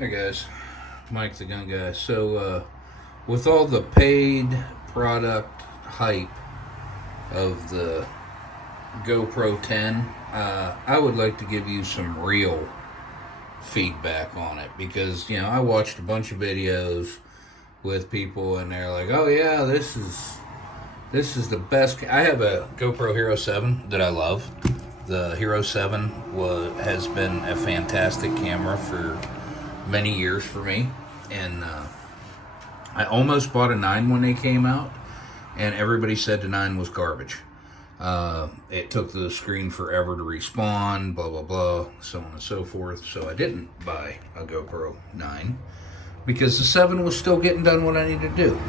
Hey guys, Mike the Gun Guy. So, with all the paid product hype of the GoPro 10, I would like to give you some real feedback on it because, I watched a bunch of videos with people and they're like, oh yeah, this is the best. I have a GoPro Hero 7 that I love. The Hero 7 has been a fantastic camera for many years for me, and I almost bought a 9 when they came out, and everybody said the 9 was garbage. It took the screen forever to respawn, blah blah blah, so on and so forth. So I didn't buy a GoPro 9 because the 7 was still getting done what I needed to do.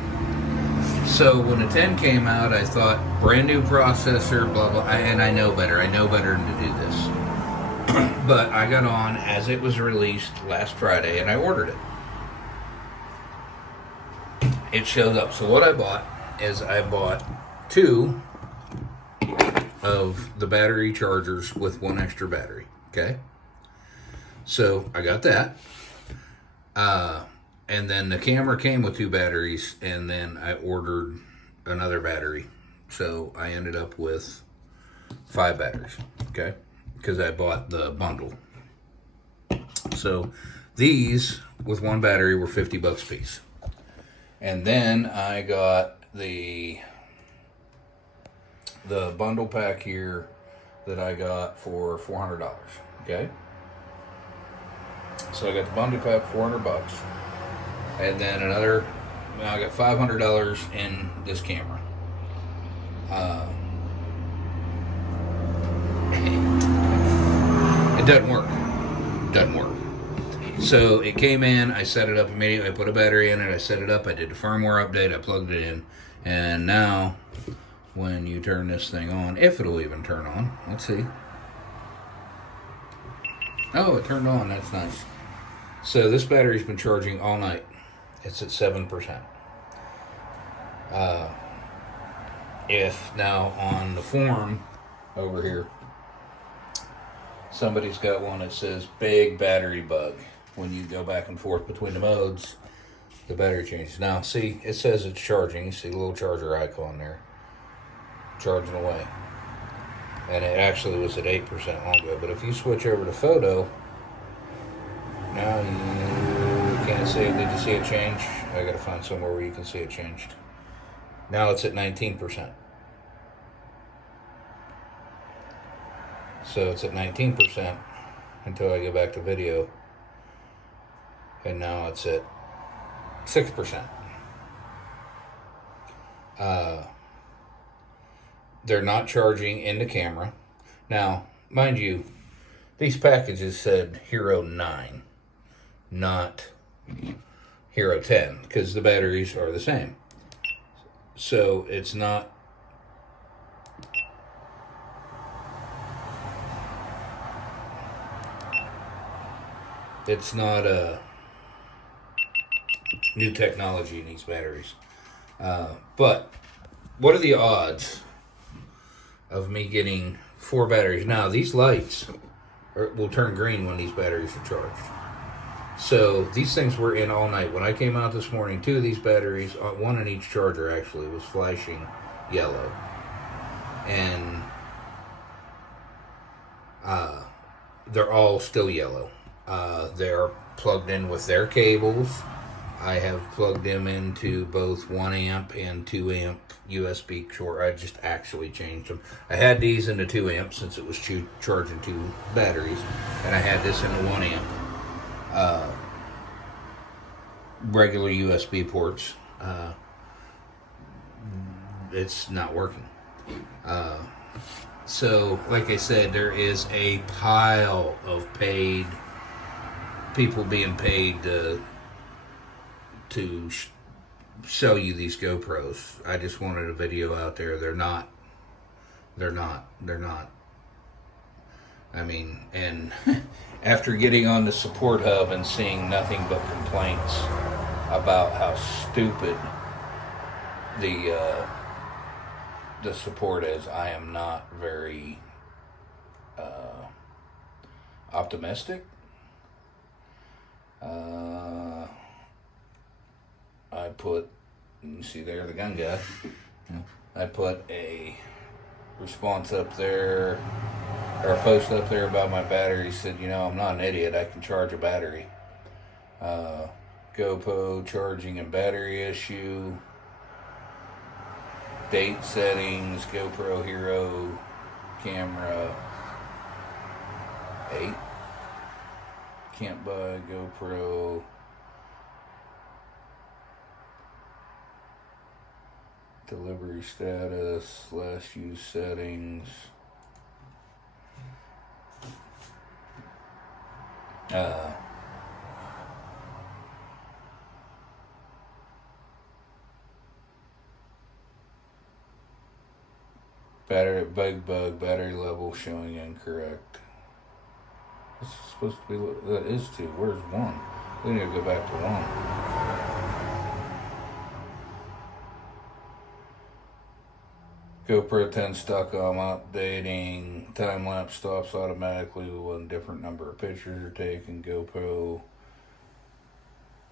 So when the 10 came out, I thought brand new processor, blah blah, and I know better. I know better than to do this. But I got on as it was released last Friday and I ordered it. It shows up. So what I bought is I bought 2 of the battery chargers with 1 extra battery. Okay? So I got that. And then the camera came with 2 batteries, and then I ordered another battery. So I ended up with 5 batteries. Okay? Because I bought the bundle. So these with 1 battery were $50 a piece. And then I got the bundle pack here that I got for $400. Okay? So I got the bundle pack $400. And then I got $500 in this camera. It doesn't work. So it came in, I set it up immediately, I put a battery in it, I set it up, I did the firmware update, I plugged it in, and now when you turn this thing on, if it'll even turn on, let's see. Oh, it turned on, that's nice. So this battery's been charging all night. It's at 7%. If now on the form over here, somebody's got one that says big battery bug. When you go back and forth between the modes, the battery changes. Now, see, it says it's charging. You see the little charger icon there. Charging away. And it actually was at 8% long ago. But if you switch over to photo, now you can't see it. Did you see it change? I gotta find somewhere where you can see it changed. Now it's at 19%. So it's at 19% until I go back to video. And now it's at 6%. They're not charging in the camera. Now, mind you, these packages said Hero 9, not Hero 10, because the batteries are the same. So it's not a new technology in these batteries. But what are the odds of me getting 4 batteries? Now, these lights will turn green when these batteries are charged. So these things were in all night. When I came out this morning, 2 of these batteries, 1 in each charger actually, was flashing yellow. And they're all still yellow. They're plugged in with their cables. I have plugged them into both 1 amp and 2 amp USB short. I just actually changed them. I had these into 2 amp since it was charging 2 batteries, and I had this into 1 amp. Regular USB ports. It's not working. So, like I said, there is a pile of people being paid to sell you these GoPros. I just wanted a video out there. They're not. I mean, and after getting on the support hub and seeing nothing but complaints about how stupid the support is, I am not very optimistic. I put, you see there, the gun guy. I put a response up there, or a post up there about my battery. Said, I'm not an idiot. I can charge a battery. GoPro charging and battery issue. Date settings. GoPro Hero camera 8. Can't buy GoPro. Delivery status, last use settings. Battery bug battery level showing incorrect. This is supposed to be, that is 2. Where's 1? We need to go back to 1. GoPro 10 stuck. I'm updating. Time lapse stops automatically when different number of pictures are taken. GoPro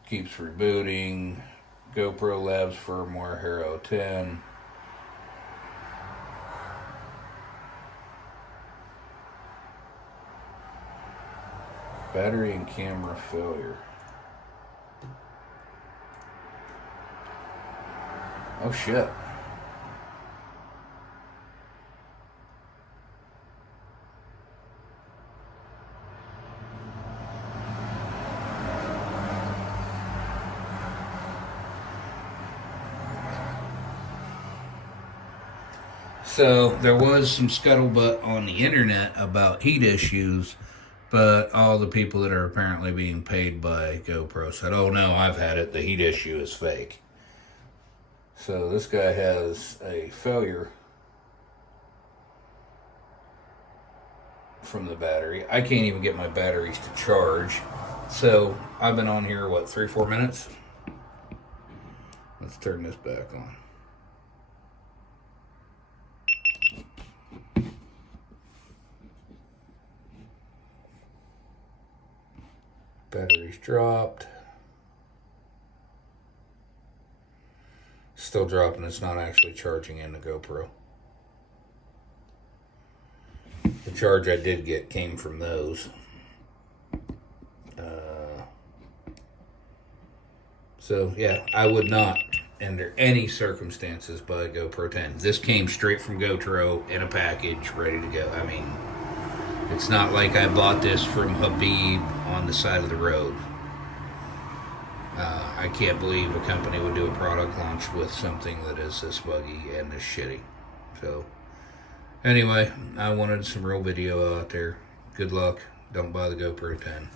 keeps rebooting. GoPro Labs firmware Hero10. Battery and camera failure. Oh shit. So there was some scuttlebutt on the internet about heat issues, but all the people that are apparently being paid by GoPro said, oh no, I've had it, the heat issue is fake. So this guy has a failure from the battery. I can't even get my batteries to charge. So I've been on here, 3-4 minutes? Let's turn this back on. Batteries dropped. Still dropping. It's not actually charging in the GoPro. The charge I did get came from those. So yeah, I would not, under any circumstances, buy a GoPro 10. This came straight from GoPro in a package, ready to go. I mean, it's not like I bought this from Habib on the side of the road. I can't believe a company would do a product launch with something that is this buggy and this shitty. So, anyway, I wanted some real video out there. Good luck. Don't buy the GoPro 10.